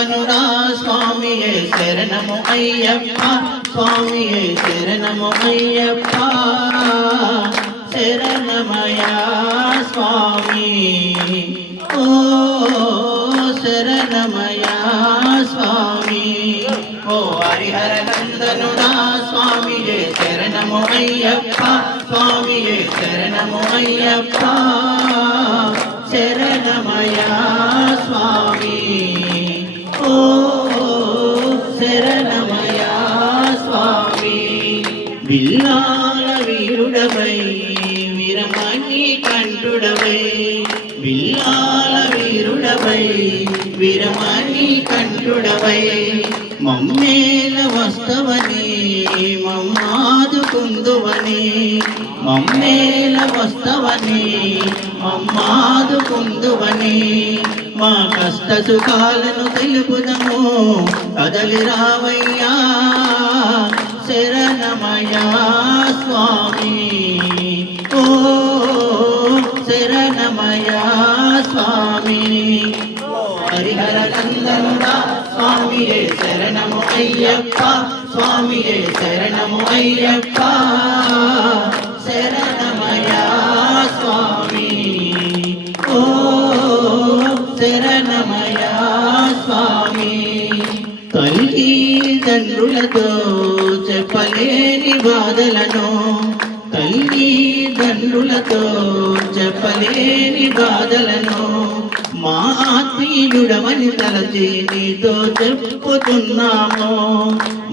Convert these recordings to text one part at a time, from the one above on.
అనురా స్వామియే శరణము అయ్యప్ప, స్వామియే శరణము అయ్యప్ప, శరణమయా స్వామి. ఓ శరణమయా స్వామి. ఓ హరిహర నందనుడా స్వామియే శరణము అయ్యప్ప, స్వామియే శరణము అయ్యప్ప, శరణమయా స్వామి. ఓ శరణమయా స్వామి. విల్లాల వీరుడవై వీరమణి కంఠుడవై, విల్లాల వీరుడవై వీరమణి కంఠుడవై, మమ్మేల వస్తవని మమ్మాదుకుందువని, మమ్మేల వస్తవని మమ్మాదుకుందువని, మా కష్ట సుఖాలను తెలుపుదము కదలి రావయ్యా, శరణమయా స్వామి. ఓ శరణమయా స్వామి. హరిహర నందనుడా స్వామియే శరణము అయ్యప్ప, స్వామియే శరణము అయ్యప్ప, శరణమయా స్వామి. ఓ శరణమయా స్వామి. తల్లిదండ్రులతో చెప్పలేని బాధలను, తల్లిదండ్రులతో చెప్పలేని బాధలను, మా ఆత్మీయుడవని తలచి నీతో చెప్పుతున్నాము,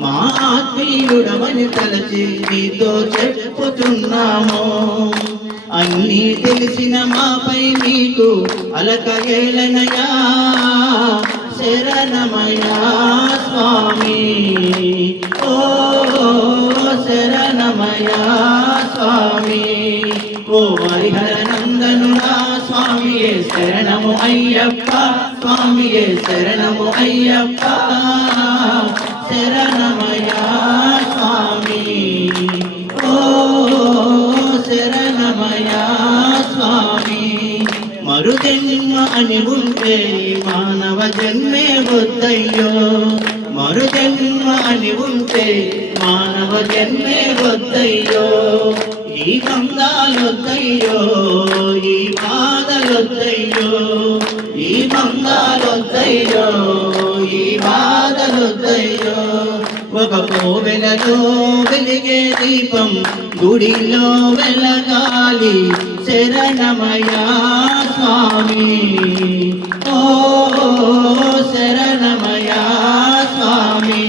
మా ఆత్మీయుడవని తలచి నీతో చెప్పుతున్నాము. అన్నీ తెలిసిన మాపై మీకు అలక ఏలనయా, శరణమయా స్వామి. ఓ శరణమయా స్వామి. ఓ హరిహర నందనుడా స్వామియే శరణము అయ్యప్ప, స్వామియే శరణము అయ్యప్ప, శరణమయా స్వామి. ఓ శరణమయా స్వామి. మరుజన్మ అని ఉంటే మానవ జన్మే వద్దయ్యో, మరుజన్మ అని ఉంటే మానవ జన్మే వద్దయ్యో, ఈ బంధాలొద్దయ్యో, ఈ బాధలొద్దయ్యో, ఈ బంధాలొద్దయ్యో, ఈ బాధలొద్దయ్యో. ఒక కోవెలలో వెలిగే దీపం గుడిలో వెలగాలి, శరణమయా స్వామి. ఓ శరణమయా స్వామి.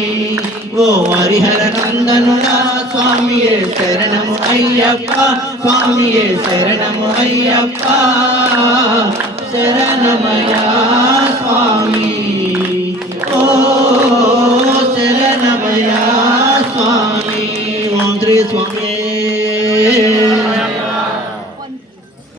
ఓ హరిహర నందనుడా స్వామియే శరణము అయ్యప్ప, స్వామియే శరణము అయ్యప్ప, శరణమయా స్వామి. ఓ శరణమయా స్వామి. ఓం శ్రీ స్వామి